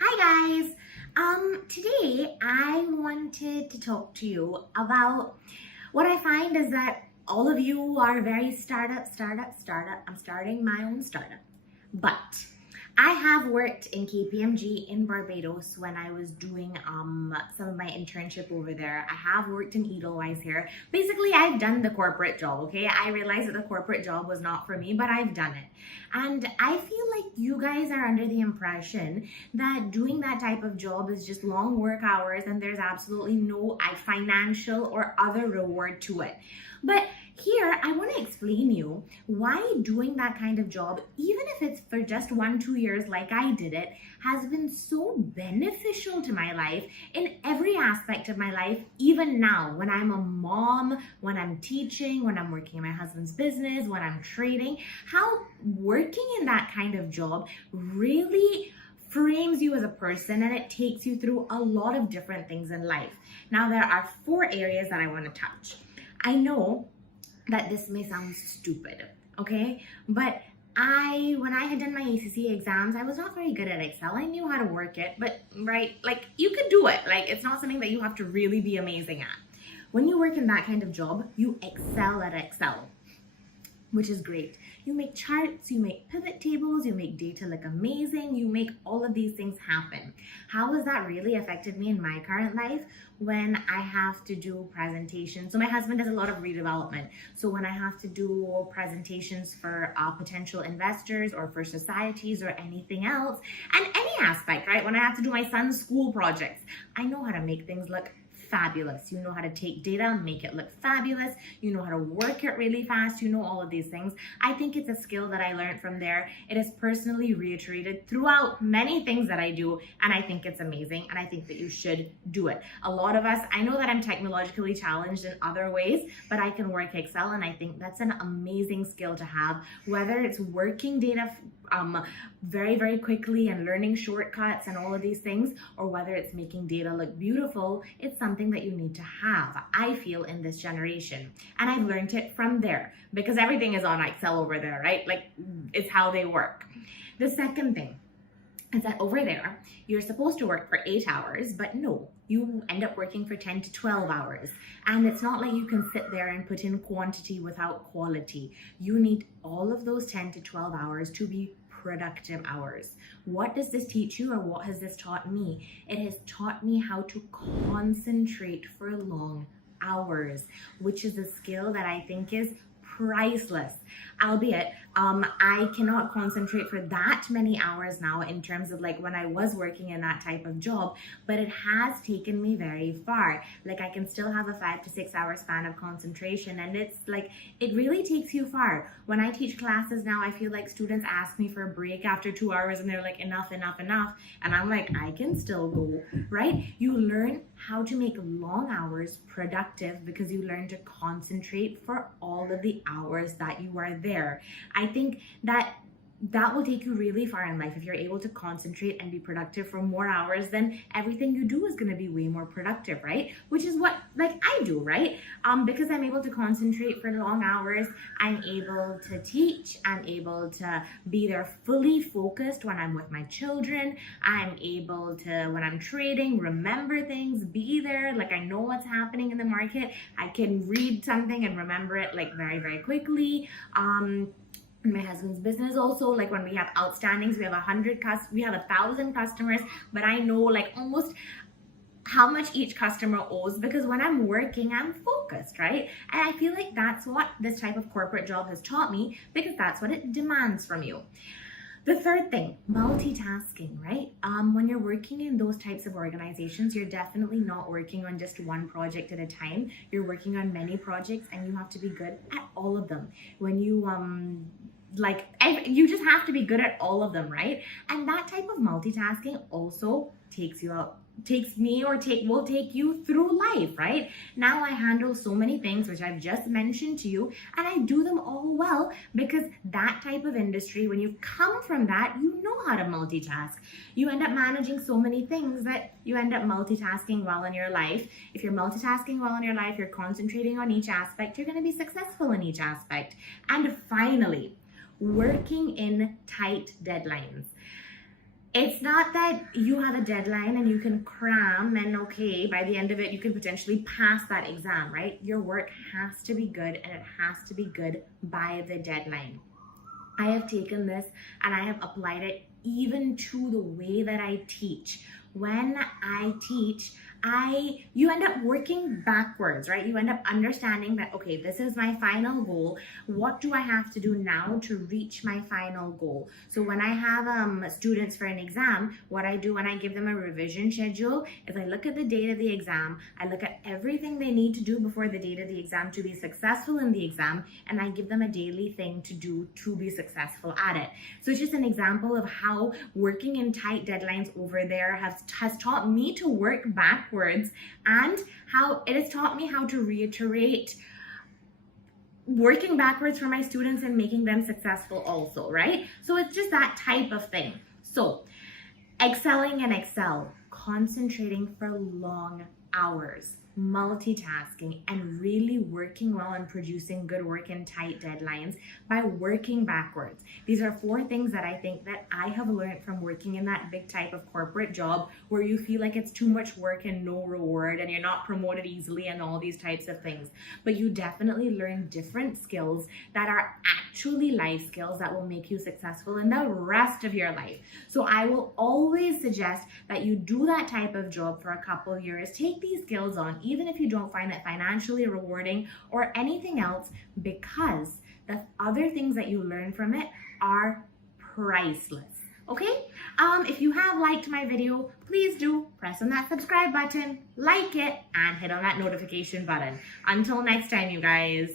Hi guys. Today I wanted to talk to you about what I find is that all of you are very startup. I'm starting my own startup. But I have worked in KPMG in Barbados when I was doing some of my internship over there. I have worked in Edelweiss here. Basically, I've done the corporate job, okay? I realized that the corporate job was not for me, but I've done it. And I feel like you guys are under the impression that doing that type of job is just long work hours and there's absolutely no financial or other reward to it. But here, I want to explain you why doing that kind of job, even if it's for just 1-2 years like I did it, has been so beneficial to my life in every aspect of my life, even now when I'm a mom, when I'm teaching, when I'm working in my husband's business, when I'm trading, how working in that kind of job really frames you as a person and it takes you through a lot of different things in life. Now, there are 4 areas that I want to touch. I know that this may sound stupid, okay? But when I had done my ACC exams, I was not very good at Excel. I knew how to work it, but like you could do it. Like it's not something that you have to really be amazing at. When you work in that kind of job, you excel at Excel, which is great. You make charts, you make pivot tables, you make data look amazing, you make all of these things happen. How has that really affected me in my current life when I have to do presentations? So my husband does a lot of redevelopment. So when I have to do presentations for potential investors or for societies or anything else, and any aspect, right? When I have to do my son's school projects, I know how to make things look fabulous. You know how to take data, make it look fabulous. You know how to work it really fast. You know all of these things. I think it's a skill that I learned from there. It is personally reiterated throughout many things that I do, and I think it's amazing, and I think that you should do it. A lot of us, I know that I'm technologically challenged in other ways, but I can work Excel, and I think that's an amazing skill to have, whether it's working data very, very quickly and learning shortcuts and all of these things, or whether it's making data look beautiful. It's something that you need to have, I feel, in this generation. And I've learned it from there because everything is on Excel over there, right? Like it's how they work. The second thing is that over there, you're supposed to work for 8 hours, but no, you end up working for 10 to 12 hours. And it's not like you can sit there and put in quantity without quality. You need all of those 10 to 12 hours to be productive hours. What does this teach you, or what has this taught me? It has taught me how to concentrate for long hours, which is a skill that I think is priceless. Albeit, I cannot concentrate for that many hours now in terms of like when I was working in that type of job, but it has taken me very far. Like I can still have a 5 to 6 hour span of concentration, and it's like, it really takes you far. When I teach classes now, I feel like students ask me for a break after 2 hours and they're like, enough. And I'm like, I can still go, right? You learn how to make long hours productive because you learn to concentrate for all of the hours that you are there. I think that will take you really far in life. If you're able to concentrate and be productive for more hours, then everything you do is going to be way more productive, right? Which is what like I do, right? Because I'm able to concentrate for long hours, I'm able to teach, I'm able to be there fully focused when I'm with my children, I'm able to, when I'm trading, remember things, be there, like I know what's happening in the market, I can read something and remember it like very, very quickly. My husband's business also, like when we have outstandings, we have 1,000 customers, but I know like almost how much each customer owes because when I'm working, I'm focused, right? And I feel like that's what this type of corporate job has taught me because that's what it demands from you. The third thing, multitasking, right? When you're working in those types of organizations, you're definitely not working on just one project at a time. You're working on many projects and you have to be good at all of them. When you you just have to be good at all of them, right? And that type of multitasking also will take you through life, right? Now I handle so many things which I've just mentioned to you, and I do them all well because that type of industry, when you come from that, you know how to multitask. You end up managing so many things that you end up multitasking well in your life. If you're multitasking well in your life, you're concentrating on each aspect, you're going to be successful in each aspect. And finally, working in tight deadlines. It's not that you have a deadline and you can cram and okay, by the end of it, you can potentially pass that exam, right? Your work has to be good and it has to be good by the deadline. I have taken this and I have applied it even to the way that I teach. When I teach, you end up working backwards, right? You end up understanding that, okay, this is my final goal. What do I have to do now to reach my final goal? So when I have students for an exam, what I do when I give them a revision schedule is I look at the date of the exam, I look at everything they need to do before the date of the exam to be successful in the exam, and I give them a daily thing to do to be successful at it. So it's just an example of how working in tight deadlines over there has taught me to work backwards, and how it has taught me how to reiterate working backwards for my students and making them successful also, right? So it's just that type of thing. So excelling in Excel, concentrating for long hours, multitasking, and really working well and producing good work in tight deadlines by working backwards. These are 4 things that I think that I have learned from working in that big type of corporate job where you feel like it's too much work and no reward and you're not promoted easily and all these types of things. But you definitely learn different skills that are actually life skills that will make you successful in the rest of your life. So I will always suggest that you do that type of job for a couple years, take these skills on, even if you don't find it financially rewarding or anything else, because the other things that you learn from it are priceless. Okay? If you have liked my video, please do press on that subscribe button, like it, and hit on that notification button. Until next time, you guys.